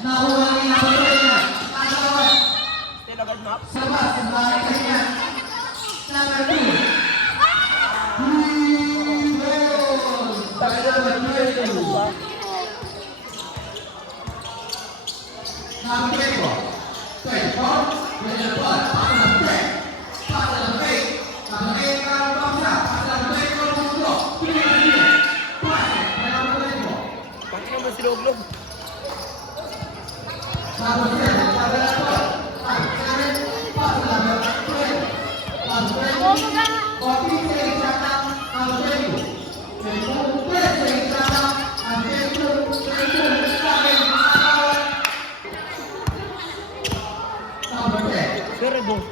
Nakuha niya ang kanya. Still agad map. Sabas, sebelah kanya. Number 2. Pati naman sinuglog. Very good.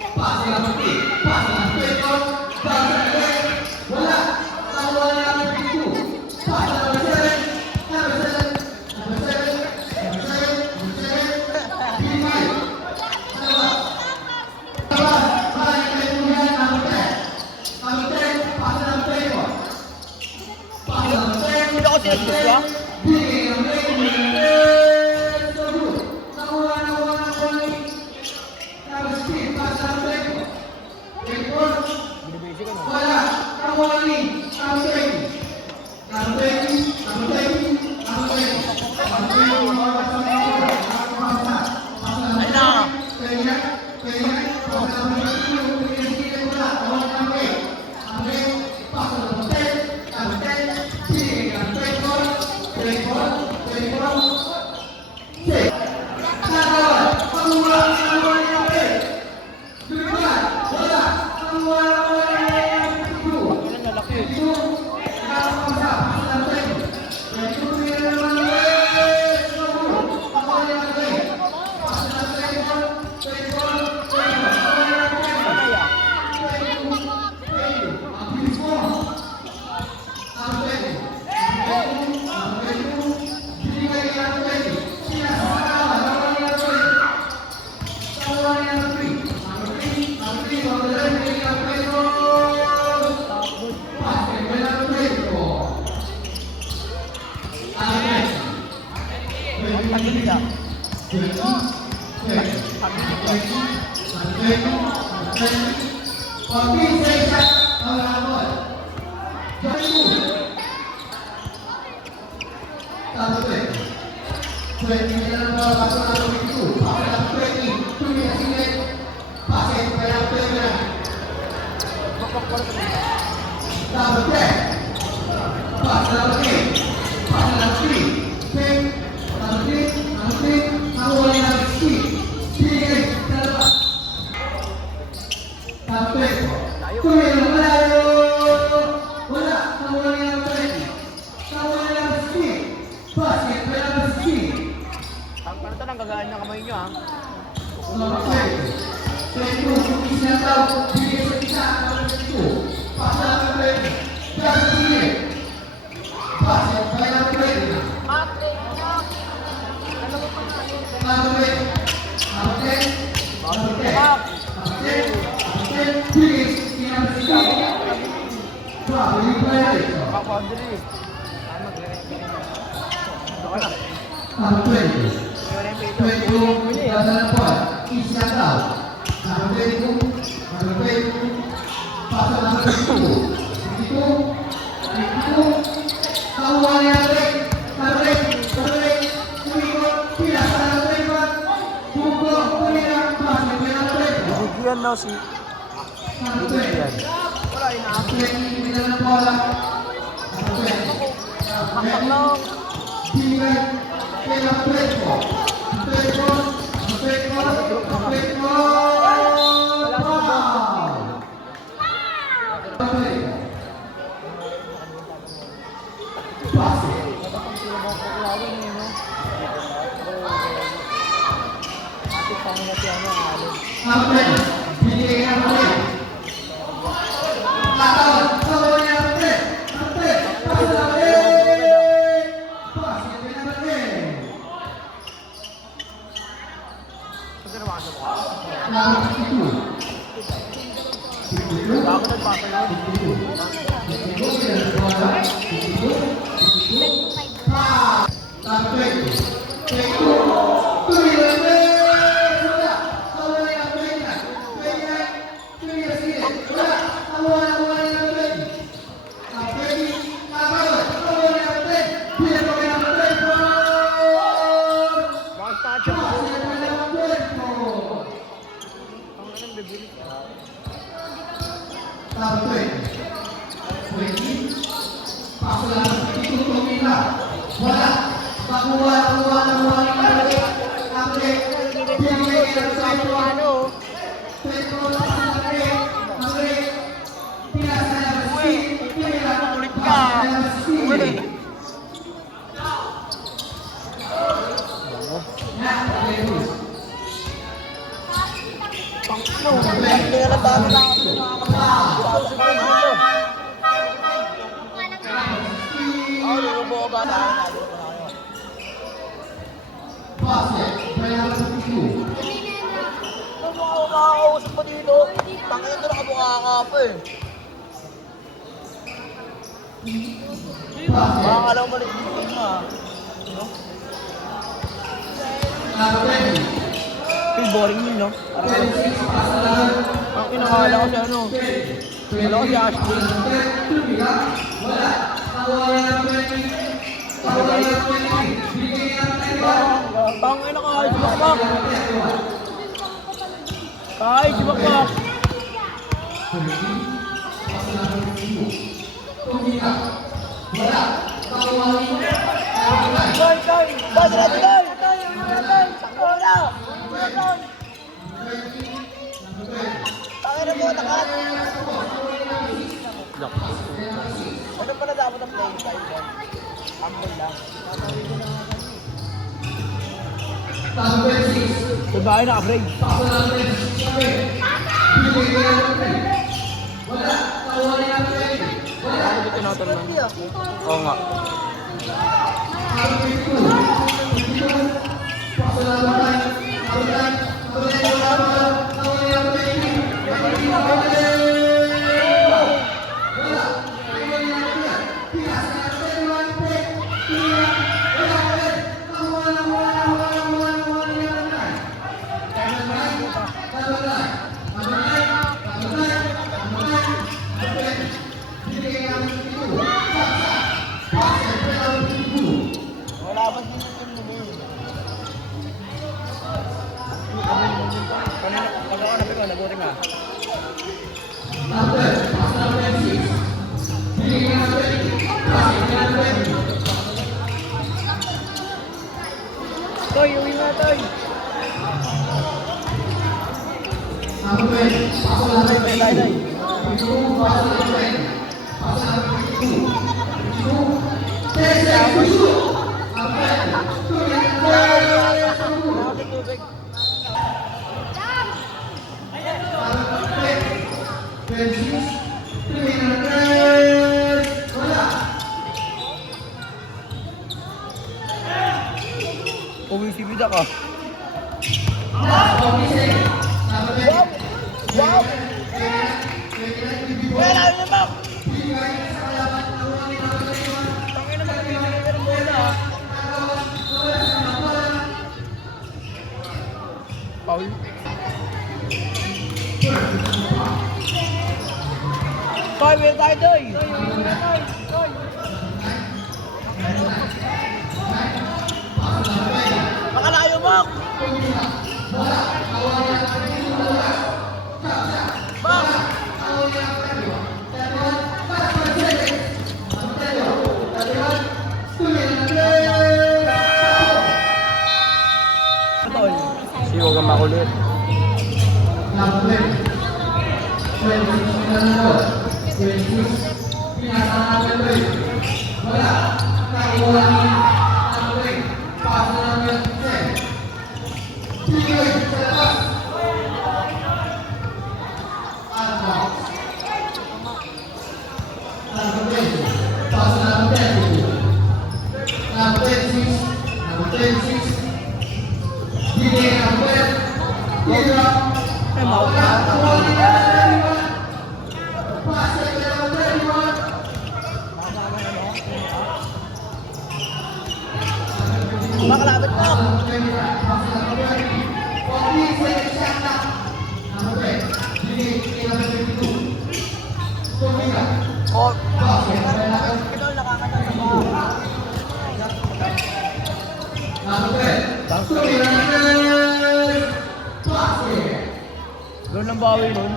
Hindi ako sinasya. Binibisi ka na. Ay na! Ilan na laki? Ang tagil niya. Ang panito nang gagaan ng kamay nyo ha. Kapag-dili. Ako na. Bibigyan daw si... Bibigyan. Wala, inaakit. Makpak lang. Take two. bibili. Number 20. Pasok lang. Itutuloy na. Wala. Nakuha ng number 8. Bigay ka sa ano. Ulit ka. Ulit. Hindi na dami na ako. Ay, lubuga na. Ano ako makakausap pa dito? Tangin ito nakamukha ka pa eh. Makakalaw malit dito nga. Feel boring yun, no? Ang kinakala ko si ano? Kala ko si Ashley. Tangin na kahit si Bakbak. Kahit si Bakbak. Toy! Basta natin, Toy! Sakto na! Tangin na mo, takat! Ano pala dapat ang playing time yan? Humble lang. Kung bakit naka-break? Ano ba tinatanong? Oo nga. Wala ba din yung lumin? Kanina, pag ako napig ko, naguring nga. Toy, uwi nga, Toy! Uwi si Bida ka. Wow! Wow! Wala na ba? Tangin naman kami ng bola. Paul. Toy, wala tayo, Toy. Makalayo mo! Bak! Sige, huwag kang makulit. Makalapit mo! Oh, ito nakakatawa sa mga. Doon lang bawi nun.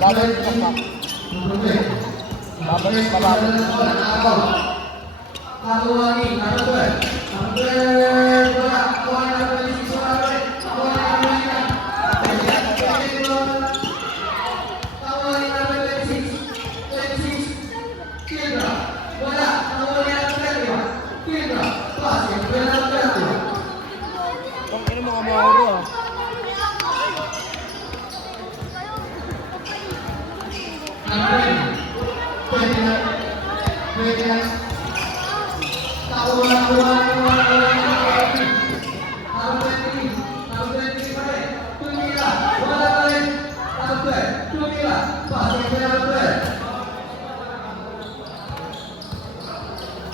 Babalik ka pa. Babalik pa babalik. Kung ino mga mauro ah.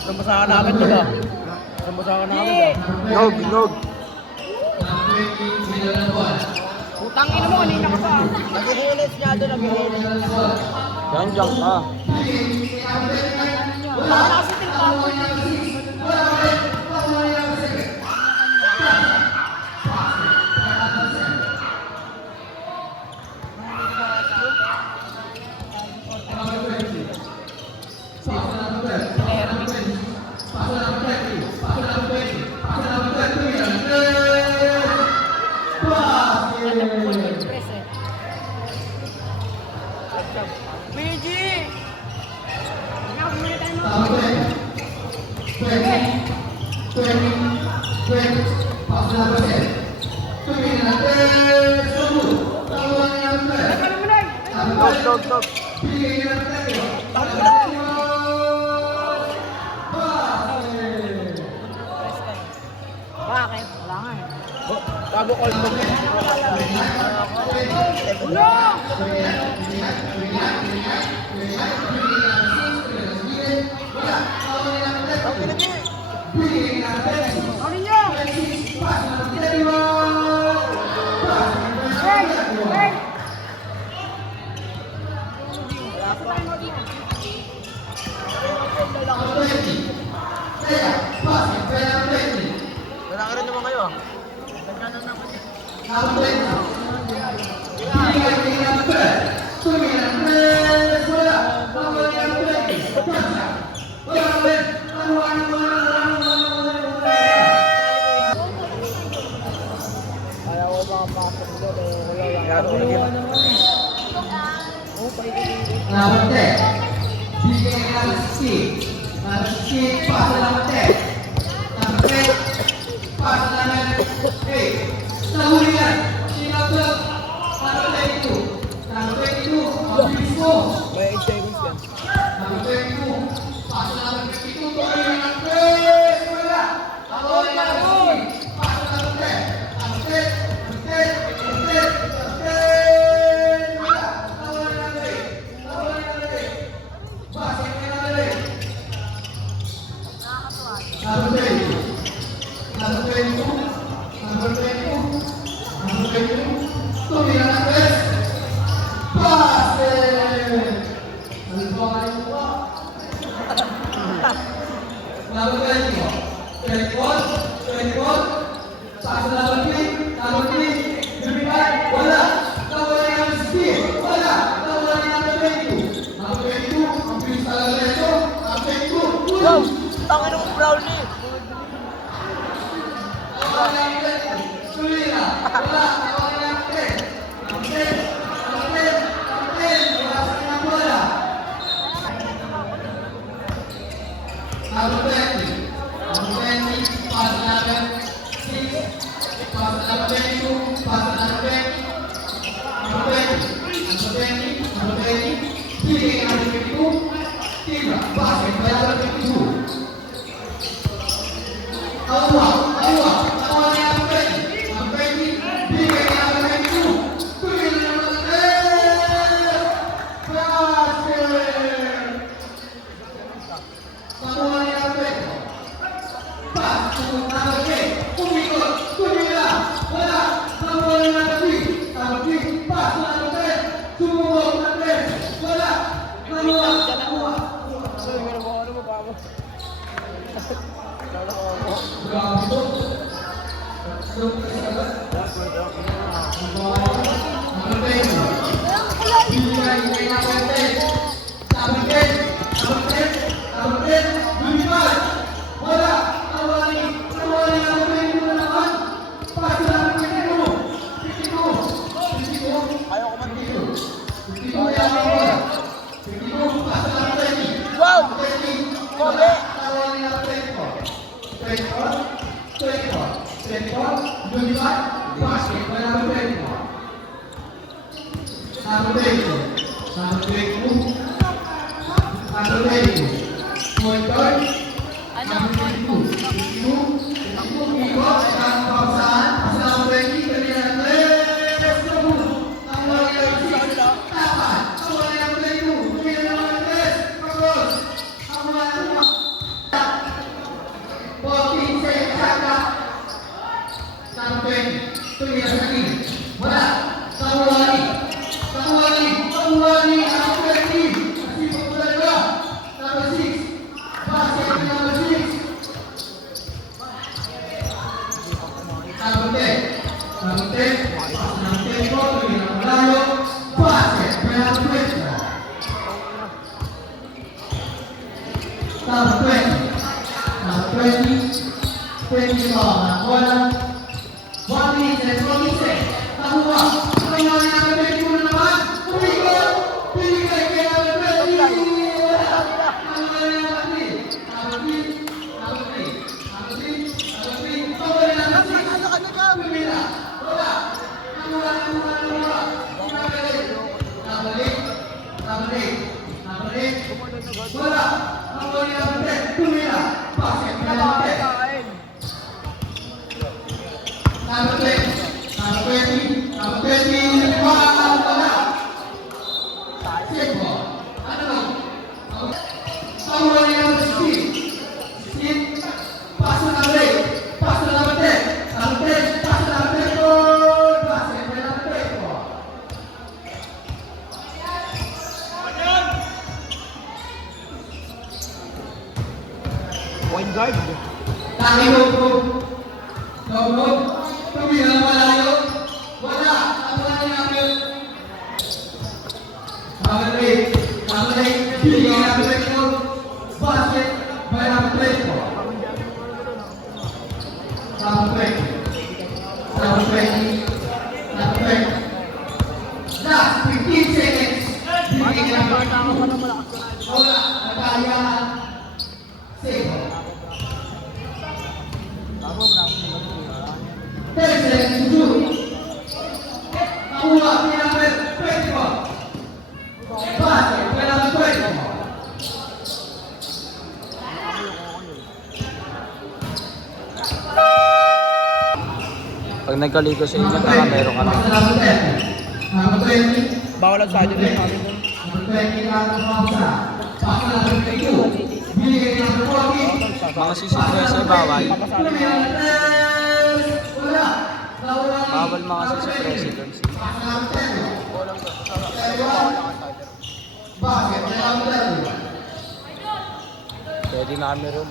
Sumbasahan na agad diba? Sumbasahan na agad ah. Nog. Utang ina mo, kanina ka pa. Nag-ihilis niya doon, nag-ihilis. Diyan ka. Wala na kasi tingkapon. Miji! Stop. Bakit? Wala nga eh. Bago call mo. Ano niyo? Hey! Wala ka rin naman kayo ah. Ayaw ko makapasok doon eh. Wala lang. May 8 seconds yan. Wow! Tangin ng brownie! Wow! Kobe! Point guard. Pag nagkaliko sa inyo, baka meron ka lang. Bawal ang side din namin doon. Mga sisipresa, bawal. Bawal mga sisipresa doon. Pwede na kami ron.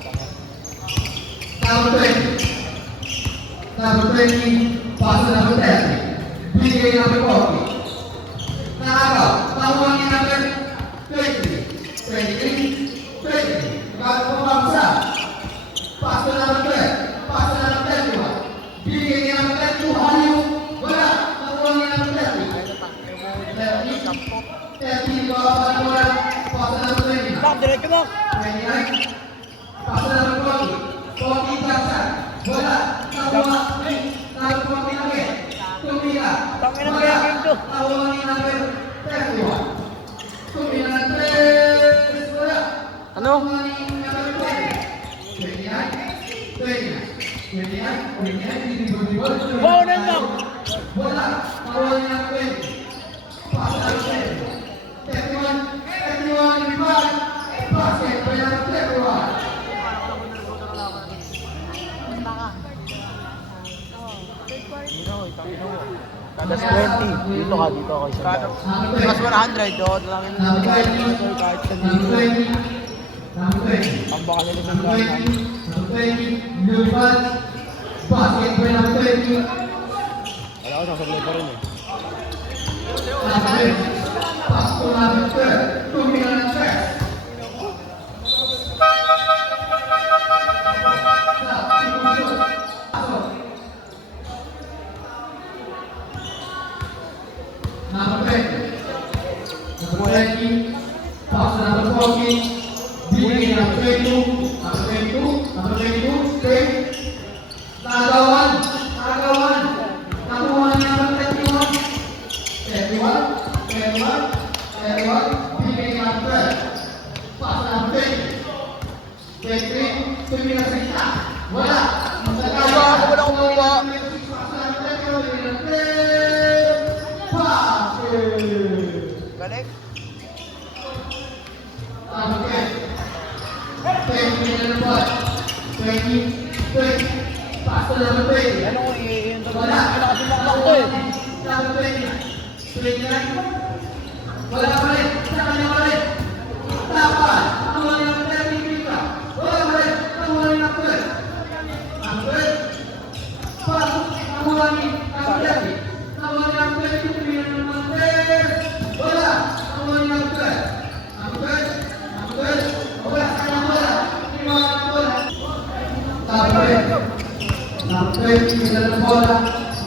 Number 20, pass number 10. Bigay number 40. Nakakaw, tawag ni number 20. 23, 20. Bago po pamsa. Pass number 12. Pass number 21. Bigay ni number 10. Haliw. Wala. Tawag ni number 30. 30, bawa number 1. Pass number 20. Stop, diretso mo! 29. Pass number 40. 40 pasa. Wala. Tawag ni number 10. Tumila. Tangin ang kaya game to. Tawag ni number 31. Tumila ng 3. Wala. Ano? Tawag ni number 20. 29. 29. Wow, nanlock! Wala. Tawag ni number 20. Pass number 10. 31. 31. Rebound. Basket. Wala ng 31. Kadas 20. Dito ka, dito ako isang daan. Plus 100, doon lang yung kahit sa dito. Ang baka nila isang daan. Basket play number 20. Wala ko, sasablay pa rin eh. Number 20. Pass to number 12. 2 minutes left. Number 20. Number 20. Pass to number 14. Bigay number 22. Number 22. Number 22. Straight. Nagawan. Nagawan. Nakuha niya number 21. 21. 21. 21. Bigay number 12. Pass to number 20. 23. Tumira sa kita. Wala. Wala akong mawa. Galing. Ano ko yung nakasimakmak ko eh. Wala pa rin. Sa kanya pa rin. Dapat. Ang wala ng 30 kita. Wala pa rin. Ang wala ng 12. Ang 12. Pas. Ang wala ni. Ang 30. Ang wala ng 20. Tumira ng mga 10. Wala. Ang wala ng 12. Ang 12. Ang 12. Wala. Sa kanya wala. Hindi wala ng bola. Tapos. Number 20. Wala ng bola.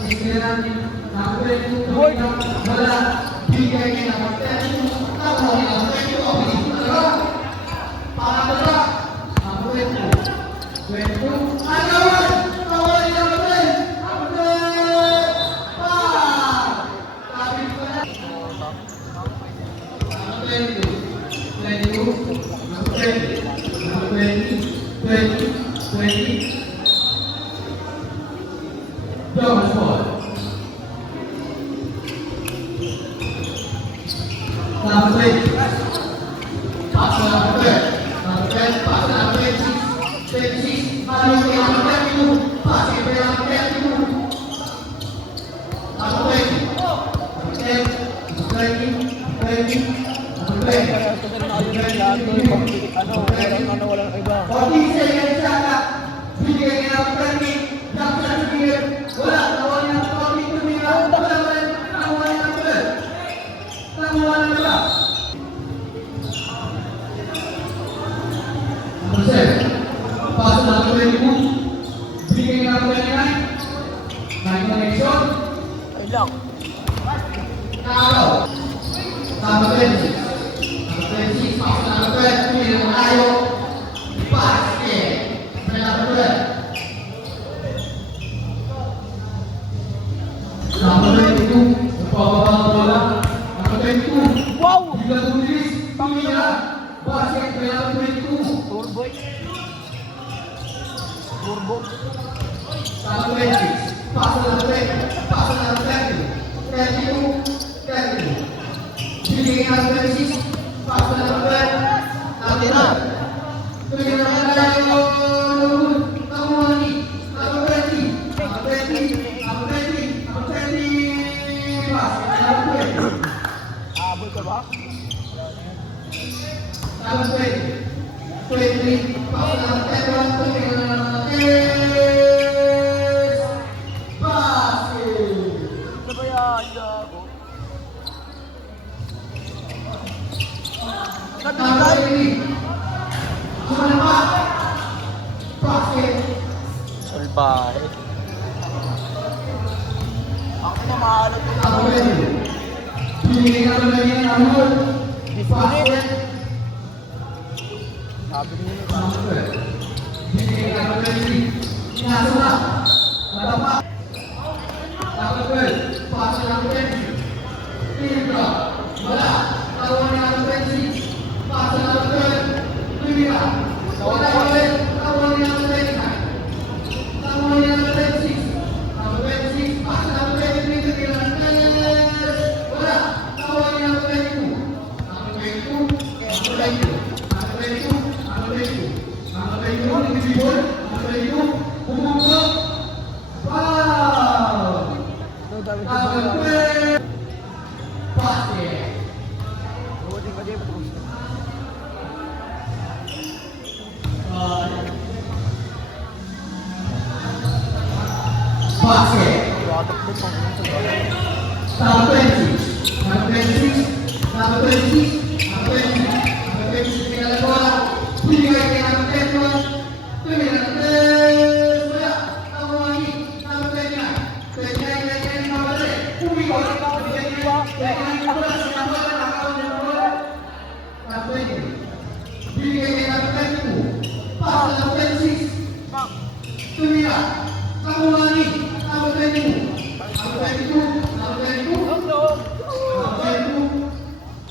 Isira natin. Number 20. Tumira. Wala. Bigay niya ng 10. Tapos niya ng 20. Para ba? Ang 20. 22. Agawan! Kawal niya ng 10. Ang 10. Sabi ko na. Ang 22. 22. Ang 20. Ang 20. 20. 20. Double ball. Number 20. Pass to number 12. Number 12. Pass to number 26. 26. Pass to number 32. Pass to number 32. Number 20. Number 10. Number 20. 20. Number 20. Parehas kasi nakalimutan lahat ko yung ano, walang iba. 40 seconds siya ka. Bigay niya ng 20. Dapat sa bigay. Wala. Tawag niya ng 40. Tumira. Wala pa rin. Tawag niya ng 12. Tawag niya ng Number 7. Pass to number 22. Bigay niya ng 29. Nine connection. Ayun lang. Nakagaw. Number 26. Number 26. Pass to number 12. Bigay ng ayaw. Pass. Number 12. Number 22. Nagpapabang ang bola. Number 22. Wow! Bigla tumilis. Pamilya. Basket by number 22. Turbo. Turbo. Number 20. Pass to number 20. Pass to number 30. 32. 32. Bigay number 26. Pass to number 12. Number 12. Bigay number 9. Number 20. Number 20. Number 20. Number 20. Number 20. Pass to number 20. Abol ka ba? Number 20. 23. Pass to number 10. Bigay number 10. Basket. Ano ba yan? Gago. Number 3. Sumalapa. Basket. Salbahe. Ako na mahalap ko na. Number 20. Bigay number 9. Number 1. Basket. Sabi niyo na. Number 12. Bigay number 20. Sinasama. Matapa. Number 12. Pass to number 20. Tumira. Wala. Tawa ni number 26. Pass to number 12. Tumira. Wala pa rin. Tawa ni number 29. Tawa ni number 26. Number 26. Pass to number 23. Tumira. Wala. Tawa ni number 22. Number 22. Number 22. Number 22. Number 22. Number 22. Individual. Number 22. Bumubog. Wow! Sabi ko Number ba? 12. Basket. Buti pa din. Basket. Number 20. Number 26. Number 26. Number 20. Number 26. Tinggal la bola. Binigay kay number 21. Tumira ng 3. Wala. Tama lagi. Number 29. 29. 29. Number 3. Pumikot. Binigay kay 29. Bola. Sa bola. Nakakaw ng bola. Number 20. Binigay kay number 22. Pass na number 26. Tumira. Tama lagi. Number 22. Number 22. Number 22.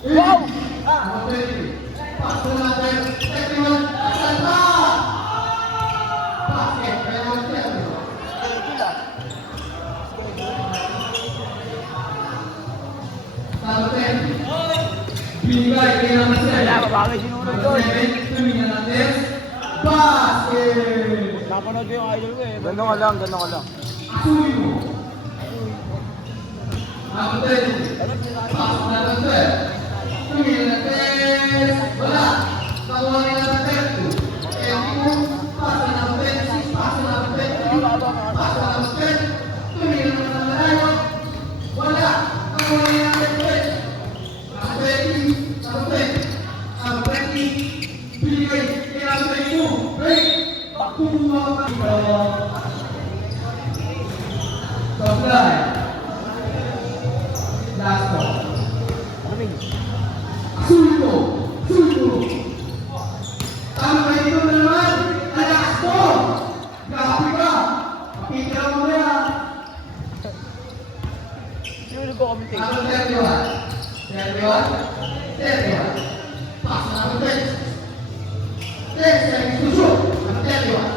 Wow! Wala, mabangay sinunod doon. Napanood ko yung idol ko eh. Gano'n ka lang, gano'n ka lang. Last ball. Sulto! Sulto! Tama ba ito na naman? Alas ko! Grabe ka! Pakita mo na yan! Sino ko kami take? Number 31. 31. Pass na number 10. 10 seconds to shoot. Number 31.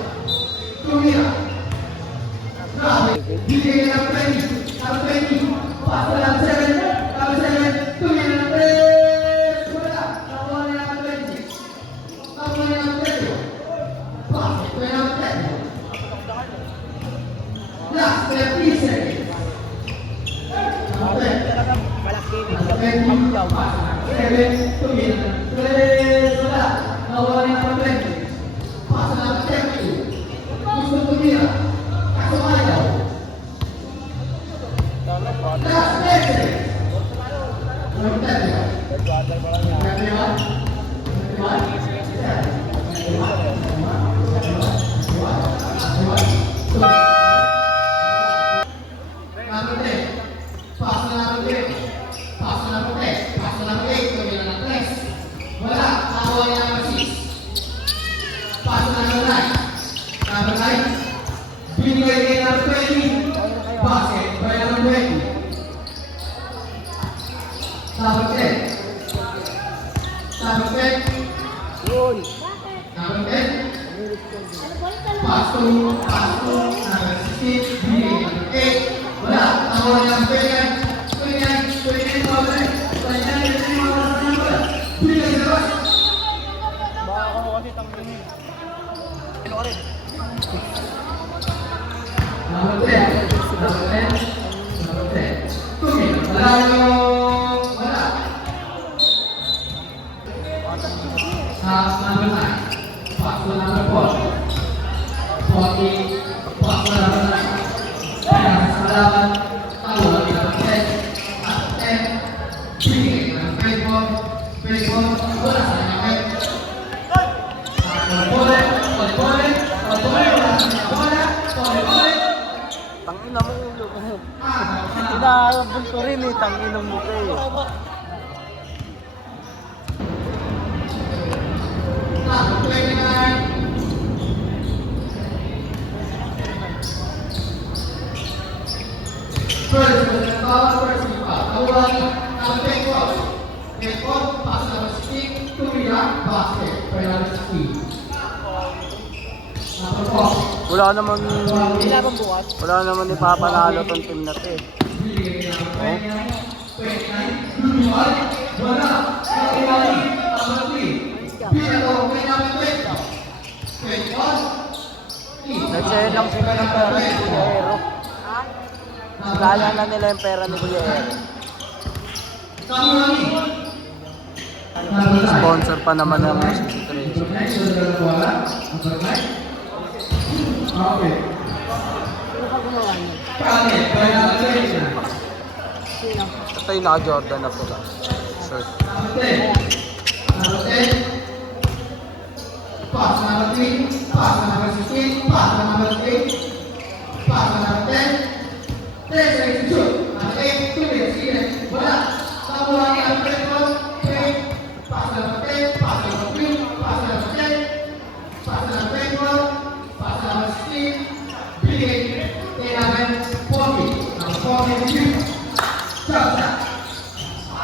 Tumira. Grabe. Bigay na number 20. Number 20. Pass na number 7. Number 7. Tumira ng 3. Wala. Nakuha na number 26. Nakuha na number 30. Pass. Ito na number 10. Last 30 seconds. Number 10. Binigay kay number 20. Basket by number 20. Number 10. Number 10. Yun! Number 10. Pass to number 16. Binigay number 8. Wala. Tawa niya ang 29. 29. 29. Number 29. Binigay sa labas. Baka ako kasi tangin. Ano ka rin? Number 10. Number 10. Number 10. Tumira. Wala yung... Wala. Number 9. Pass to number 4. 40. Pass to number 9. Kaya sa kalaban. Tawa ni number 10. Number 10. Binigay number 24. Wala sa number 10. Tangina mo ulo ko. Inaabot ko rin eh, tangina mo ko eh. Wala naman bukas. wala naman ipapanalo tong team na to eh. Nag-share lang sila ng pera ni Kuya Ero. Kaya na nila yung pera ni Kuya Ero. Sponsor pa naman ng Music Creation. Okay. Ano ka gumawa niya? Kami, kaya number 20. Sino? Ito yung naka-Jordan na pula. Shirt. Number 10. Number 10. Pass number 3. Pass number 16. Pass number 8. Pass number 10. 10 seconds to shoot. Number 8. 2 minutes. Sige. Wala. Tapo lang yung number 10. Pass number 10. Pass number 3. Pass number 10. Pass number 21. Pass number 16. Bigay. 10 40. Number 40 to shoot. Stop that.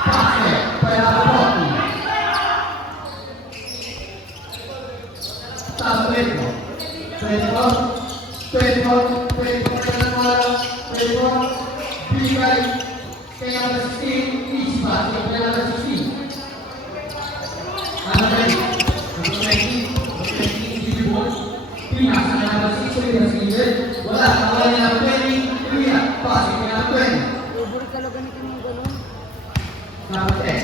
Pass it. Play number 40. Stop the baseball. 24. 24. 24. 24. Bigay. Kaya number 16. Easy pass. Kaya number 16. Number 20. Number 20. Number 20. Easy ball. Pinas. Number 6. Pinas. Wala. Wala yung number 20. Pinas. Pass. Kaya number 20. Favorite talaga ni Kim yung gano'n. Number 10.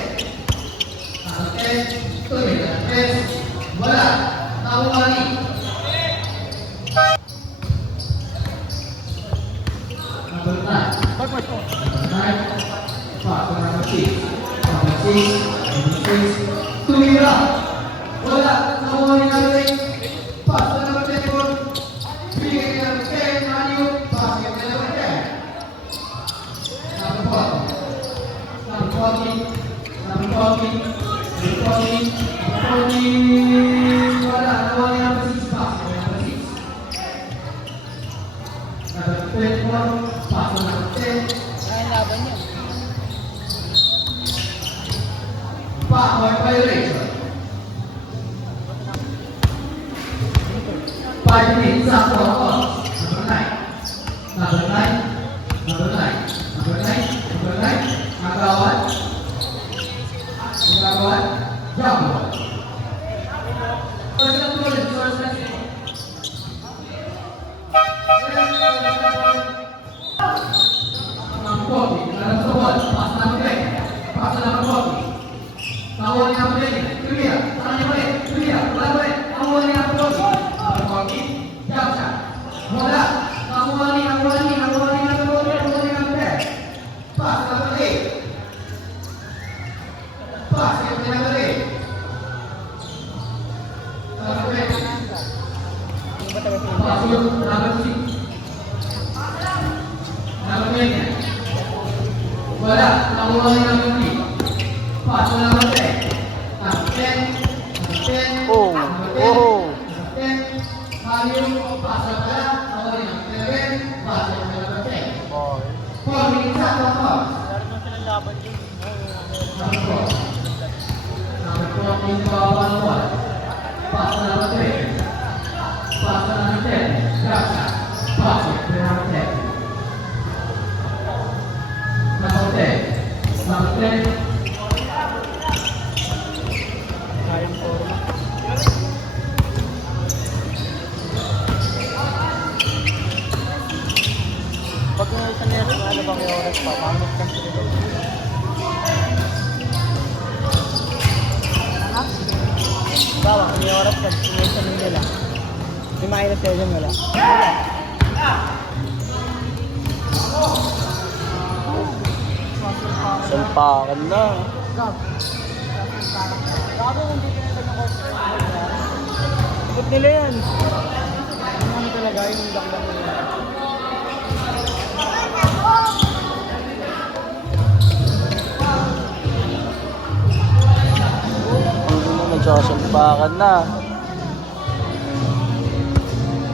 Number 10. Tuloy. Number 10. Wala. Nakuha ni. Number 9. Pagpas mo. Number 9. Pass to number 6. Number 6. Number 6. Tumira. Wala. Nakuha ni number 8. Pass to number 10. Bigay ni number 10. Mario. Pass to number 10. Number 40. Number 40. Number 40. Number 40. Number 40. Wala. Nakuha ni number 6. Pass to number 6. Number 21. Pass to number 10. Ay, laban niya. Power violation. 5 minutes after all. Number 9. Number 9. Number 9. Number 9. Number 9. Agawan. Agawan. Jumbo. First and goal. First and goal. Number 40. Number 40. Pass number 10. Pass number 40. Tahu ni apa ni? Clear. Tanya balik. Clear. Bola balik. Tahu ni apa ni? Apa ni? Jauh sah. Bola. Tahu ni apa ni? Tahu ni apa ni? Tahu ni apa ni? Pas apa ni? Pas apa ni? Apa ni? Pas tu nama si. Nama ni. Bola. Tahu ni apa ni? Pas number 10. Number 10. Number 10. Oh. Number 10. Oh. Number 10. Mario. Pas number 11. Pas number 10. Oh. 4 minutes after call. Meron mo silang laban yun. Number 4. Number 4 in bawah number 1. Pas number 3. Pas number 10. Gasa. Pas number 10. Number 10. Number 10. Sayang forma. Pag may isang nero, ano bang yung oras pa? Pamit ka sila daw. Bawa, may oras ka. May isang nila. May minus kayo dyan wala. Sampakan na. Gago kung di pinatag ng conference. Ikot nila yan. Yung ano talaga, yung dakdak nila. Hindi na nagsasampakan na.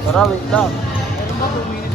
Tara, wait lang. Meron ba 2 minutes?